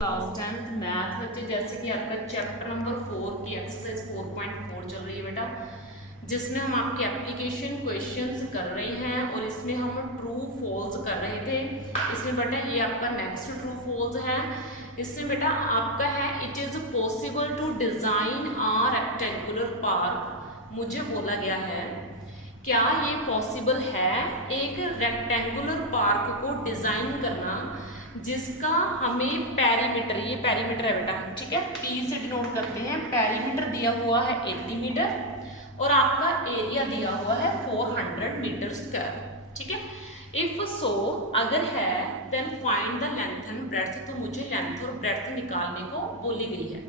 Class 10th math बच्चे जैसे कि आपका चैप्टर नंबर 4 की एक्सरसाइज 4.4 चल रही है बेटा, जिसमें हम आपके एप्लीकेशन क्वेश्चंस कर रहे हैं और इसमें हम ट्रू फॉल्स कर रहे थे। इसमें बेटा ये आपका नेक्स्ट ट्रू फॉल्स है। इसमें बेटा आपका है it is possible to design a rectangular park. मुझे बोला गया है क्या ये पॉसिबल है एक रेक्टेंगुलर पार्क को डिज़ाइन करना जिसका हमें पेरीमीटर, ये पेरीमीटर है बेटा, ठीक है, पी से डिनोट करते हैं। पेरीमीटर दिया हुआ है 80 मीटर और आपका एरिया दिया हुआ है 400 मीटर स्क्वायर, ठीक है। इफ सो अगर है then find the length and breadth, तो मुझे लेंथ और ब्रेड्थ निकालने को बोली गई है।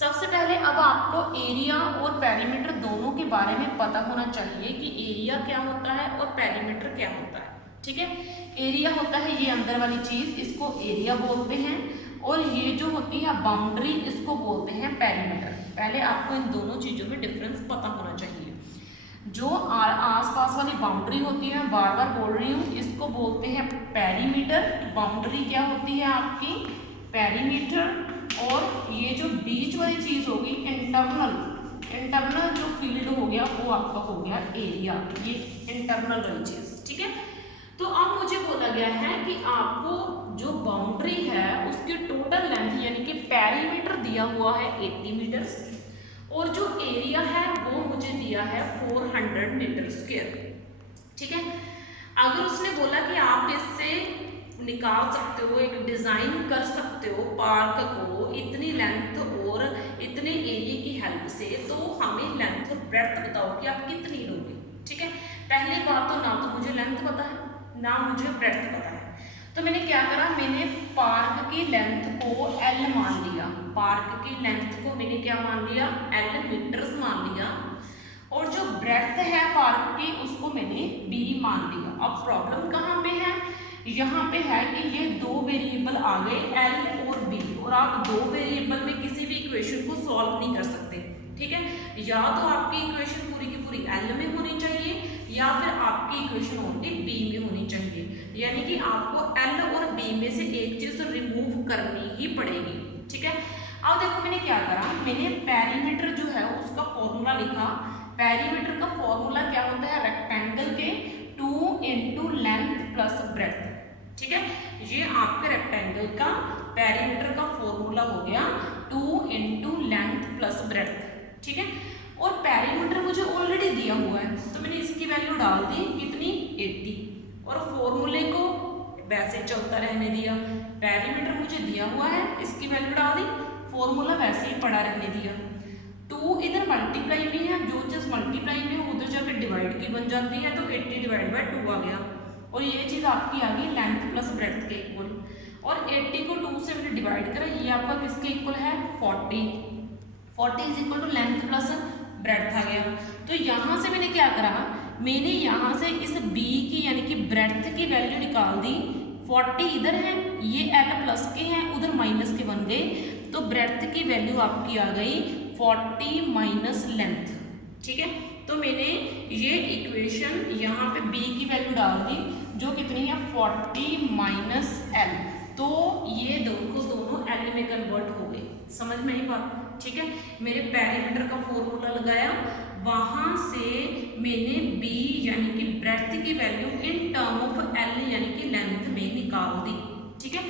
सबसे पहले अब आपको एरिया और पेरीमीटर दोनों के बारे में पता होना चाहिए कि एरिया क्या होता है और पेरीमीटर क्या होता है, ठीक है। एरिया होता है ये अंदर वाली चीज, इसको एरिया बोलते हैं, और ये जो होती है बाउंड्री, इसको बोलते हैं पेरीमीटर। पहले आपको इन दोनों चीजों में डिफरेंस पता होना चाहिए। जो आसपास वाली बाउंड्री होती है, मैं बार बार बोल रही हूँ, इसको बोलते हैं पेरीमीटर। बाउंड्री क्या होती है आपकी, पेरीमीटर। और ये जो बीच वाली चीज होगी इंटरनल जो फील्ड हो गया वो आपका हो गया एरिया, ये इंटरनल वाली चीज, ठीक है। तो अब मुझे बोला गया है कि आपको जो बाउंड्री है उसकी टोटल लेंथ यानी कि पेरीमीटर दिया हुआ है 80 मीटर्स और जो एरिया है वो मुझे दिया है 400 मीटर स्क्वायर, ठीक है। अगर उसने बोला कि आप इससे निकाल सकते हो, एक डिजाइन कर सकते हो पार्क को इतनी लेंथ और इतने एरिया की हेल्प से, तो हमें लेंथ और ब्रेड्थ बताओ कि आप कितनी लोगे, ठीक है। पहली बात तो ना तो मुझे लेंथ पता है ना मुझे ब्रेड्थ पता है, तो मैंने क्या करा, मैंने पार्क की लेंथ को L मान लिया। पार्क की लेंथ को मैंने क्या मान लिया, L मीटर्स मान लिया, और जो ब्रेड्थ है पार्क की उसको मैंने B मान लिया। अब प्रॉब्लम कहाँ पे है, यहाँ पे है कि ये दो वेरिएबल आ गए L और B, और आप दो वेरिएबल में किसी भी इक्वेशन को सॉल्व नहीं कर सकते, ठीक है। या तो आपकी इक्वेशन पूरी की पूरी L में होनी चाहिए या फिर आपकी इक्वेशन ओनली B में होनी चाहिए, यानी कि आपको L और B में से एक चीज रिमूव करनी ही पड़ेगी, ठीक है। अब देखो मैंने क्या करा, मैंने पेरीमीटर जो है उसका फॉर्मूला लिखा। पेरीमीटर का फॉर्मूला क्या होता है, रेक्टेंगल के 2 इंटू लेंथ प्लस ब्रेड्थ, ठीक है। ये आपके रेक्टेंगल का पेरीमीटर का फॉर्मूला हो गया 2 इंटू लेंथ प्लस ब्रेड्थ, ठीक है। और पेरीमीटर मुझे ऑलरेडी दिया हुआ है तो मैंने इसकी वैल्यू डाल दी कितनी, 80, और फॉर्मूले को वैसे चलता रहने दिया। पेरीमीटर मुझे दिया हुआ है, इसकी वैल्यू डाल दी, फॉर्मूला वैसे ही पड़ा रहने दिया। 2 इधर मल्टीप्लाई में है, जो चीज मल्टीप्लाई में उधर जाकर डिवाइड की बन जाती है, तो 80 डिवाइड बाय 2 आ गया, और ये चीज आपकी आ गई लेंथ प्लस ब्रेड्थ के इक्वल। और 80 को 2 से मैंने डिवाइड करा, ये आपका किसके इक्वल है, 40 is equal to length plus breadth आ गया। तो यहाँ से मैंने क्या करा, मैंने यहाँ से इस B की यानी कि ब्रेड्थ की वैल्यू निकाल दी। 40 इधर है, ये L प्लस के हैं, उधर माइनस के बन गए, तो ब्रेड्थ की वैल्यू आपकी आ गई 40 माइनस लेंथ, ठीक है। तो मैंने ये इक्वेशन यहाँ पे B की वैल्यू डाल दी जो कितनी है 40 माइनस L, तो ये दोनों L में कन्वर्ट हो गए। समझ में आई बात, ठीक है। मेरे पेरीमीटर का फॉर्मूला लगाया, वहां से मैंने B यानी कि ब्रेड्थ की value in term of L यानी कि लेंथ में निकाल दी, ठीक है।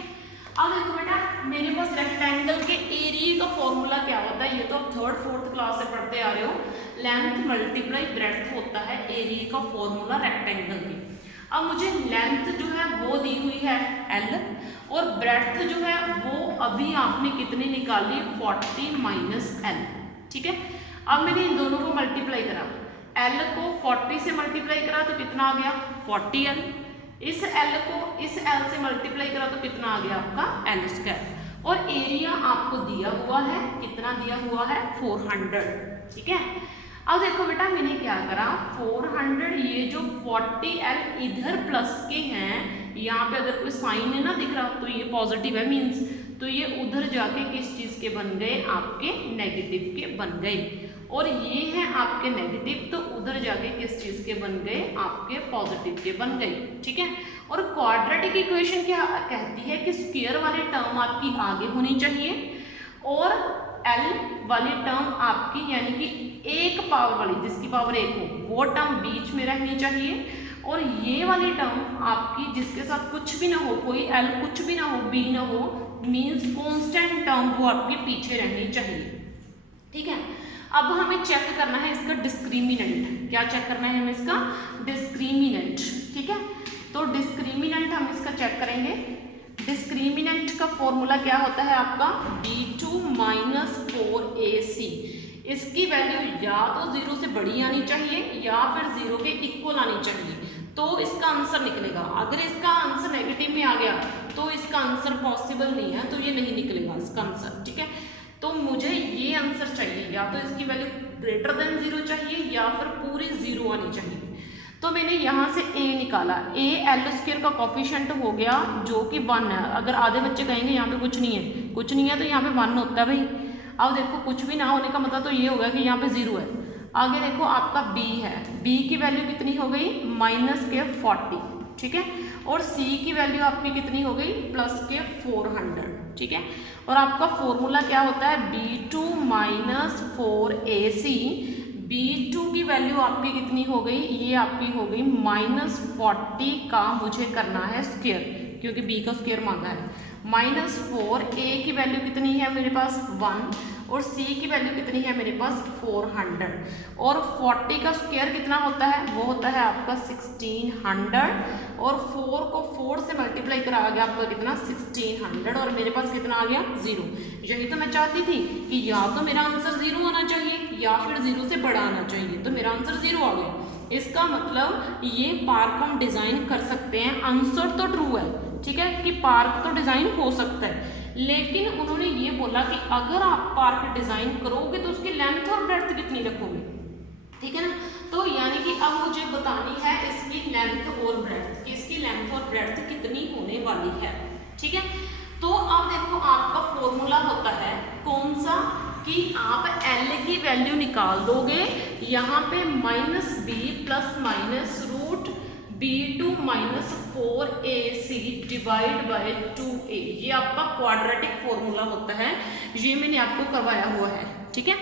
अब देखो बेटा, मेरे पास रेक्टेंगल के एरिया का फॉर्मूला क्या होता है, ये तो आप 3rd 4th क्लास से पढ़ते आ रहे हो। लेंथ मल्टीप्लाई ब्रेड्थ होता है एरिया का फॉर्मूला रेक्टेंगल की। अब मुझे लेंथ जो है वो दी हुई है L, और ब्रेड्थ जो है वो अभी आपने कितनी निकाली, 40 माइनस L, ठीक है। अब मैंने इन दोनों को मल्टीप्लाई करा, L को 40 से मल्टीप्लाई करा तो कितना आ गया 40L, इस L को इस L से मल्टीप्लाई करा तो कितना आ गया आपका L स्क्वायर, और एरिया आपको दिया हुआ है, कितना दिया हुआ है 400, ठीक है। अब देखो बेटा मैंने क्या करा, 400 ये जो 40L इधर प्लस के हैं, यहाँ पे अगर कोई साइन है ना दिख रहा तो ये पॉजिटिव है मीन्स, तो ये उधर जाके किस चीज के बन गए, आपके नेगेटिव के बन गए, और ये है आपके नेगेटिव, तो उधर जाके किस चीज के बन गए, आपके पॉजिटिव के बन गए, ठीक है। और क्वाड्रेटिक इक्वेशन क्या कहती है कि स्क्वायर वाली टर्म आपकी आगे होनी चाहिए और एल वाली टर्म आपकी यानी कि एक पावर वाली जिसकी पावर 1 हो वो टर्म बीच में रहनी चाहिए, और ये वाली टर्म आपकी जिसके साथ कुछ भी ना हो, कोई एल कुछ भी ना हो, बी ना हो, मीन्स कांस्टेंट टर्म वो आपके पीछे रहनी चाहिए। ठीक है, अब हमें चेक करना है इसका डिस्क्रिमिनेंट। क्या चेक करना है हमें? इसका डिस्क्रिमिनेंट। ठीक है, तो डिस्क्रिमिनेंट हम इसका चेक करेंगे। डिस्क्रिमिनेंट का फॉर्मूला क्या होता है आपका? b2 minus 4ac। इसकी वैल्यू या तो 0 से बड़ी आनी चाहिए या फिर 0 के इक्वल आनी चाहिए, तो इसका आंसर निकलेगा। अगर इसका आंसर नेगेटिव में आ गया तो इसका आंसर पॉसिबल नहीं है, तो ये नहीं निकलेगा इसका आंसर। ठीक है, तो मुझे ये आंसर चाहिए, या तो इसकी वैल्यू ग्रेटर देन 0 चाहिए या फिर पूरी 0 आनी चाहिए। तो मैंने यहाँ से a निकाला। a एल स्क्वायर का कोफिशिएंट हो गया जो कि 1 है। अगर आधे बच्चे कहेंगे यहाँ पे कुछ नहीं है, कुछ नहीं है तो यहाँ पे 1 होता है भाई। अब देखो कुछ भी ना होने का मतलब तो ये होगा कि यहाँ पे 0 है। आगे देखो आपका b है, b की वैल्यू कितनी हो गई? माइनस के 40। ठीक है, और c की वैल्यू आपकी कितनी हो गई? प्लस के 400। ठीक है, और आपका फॉर्मूला क्या होता है? b2 minus 4ac। b2 की वैल्यू आपकी कितनी हो गई? ये आपकी हो गई माइनस 40 का मुझे करना है स्क्वायर, क्योंकि b का स्क्वायर मांगा है। माइनस 4, a की वैल्यू कितनी है मेरे पास? 1, और c की वैल्यू कितनी है मेरे पास? 400। और 40 का स्क्वायर कितना होता है? वो होता है आपका 1600, और 4 को 4 से मल्टीप्लाई करा गया आपका कितना? 1600, और मेरे पास कितना आ गया? 0। यही तो मैं चाहती थी कि या तो मेरा आंसर 0 आना चाहिए या फिर 0 से बड़ा आना चाहिए, तो मेरा आंसर 0 आ गया। इसका मतलब ये पार्क हम डिजाइन कर सकते हैं। आंसर तो ट्रू है, ठीक है, कि पार्क तो डिजाइन हो सकता है, लेकिन उन्होंने ये बोला कि अगर आप पार्क डिजाइन करोगे तो उसकी लेंथ और ब्रेड्थ कितनी रखोगे। ठीक है ना, तो यानी कि अब मुझे बतानी है इसकी लेंथ और ब्रेड्थ, कि इसकी लेंथ और ब्रेड्थ कितनी होने वाली है। ठीक है, तो अब देखो आपका फॉर्मूला होता है कौन सा? कि आप L की वैल्यू निकाल दोगे यहाँ पे minus b plus minus root b2 minus 4ac divide by 2a। ये आपका क्वाड्रेटिक फॉर्मूला होता है, ये मैंने आपको करवाया हुआ है। ठीक है,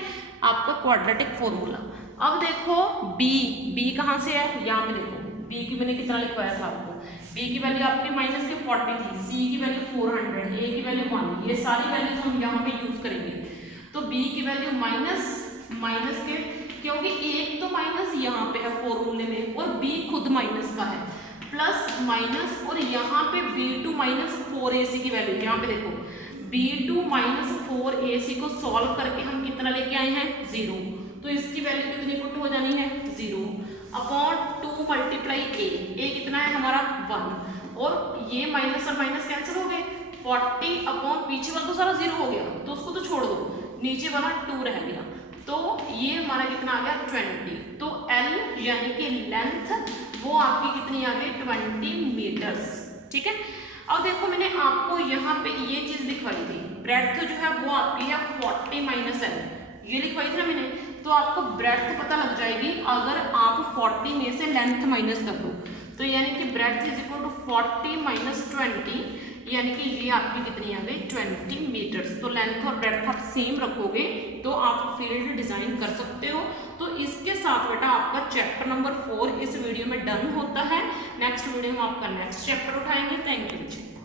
आपका क्वाड्रेटिक फॉर्मूला। अब देखो b कहाँ से है? यहाँ पे देखो b की मैंने कितना लिखवाया था आपको। b की वैल्यू आपकी माइनस के 40 थी, c की वैल्यू 400, a की वैल्यू 1। ये सारी वैल्यूज हम यहाँ पे यूज करेंगे। तो b की वैल्यू माइनस के, क्योंकि एक तो माइनस यहाँ पे है फॉर्मूले में और b खुद माइनस का है, प्लस माइनस, और यहाँ पे b2 माइनस 4ac की वैल्यू। यहाँ पे देखो b2 माइनस 4ac को सॉल्व करके हम कितना लेके आए हैं? 0। तो इसकी वैल्यू कितनी पुट हो जानी है? 0 अपॉन 2 मल्टीप्लाई a कितना है हमारा? 1, और ये माइनस और माइनस कैंसिल हो गए। 40 अपॉन पीछे वाला तो सारा 0 हो गया, तो उसको तो छोड़ दो, नीचे वाला 2 रह गया, तो ये हमारा कितना आ गया? 20। तो L यानी कि लेंथ वो आपकी कितनी आ गई? 20 मीटर्स। ठीक है, अब देखो मैंने आपको यहाँ पे ये चीज लिखवाई थी, ब्रेड्थ जो है वो आपकी है 40 माइनस L, ये लिखवाई थी ना मैंने। तो आपको ब्रेड्थ पता लग जाएगी अगर आप 40 में से लेंथ माइनस कर दो, तो यानी कि breadth is equal to 40 minus 20, यानी कि ये आपकी कितनी आ गई? 20 मीटर्स। तो लेंथ और ब्रेड्थ आप सेम रखोगे तो आप फील्ड डिजाइन कर सकते हो। तो इसके साथ बेटा आपका चैप्टर नंबर 4 इस वीडियो में डन होता है। नेक्स्ट वीडियो में आपका नेक्स्ट चैप्टर उठाएंगे। Thank you.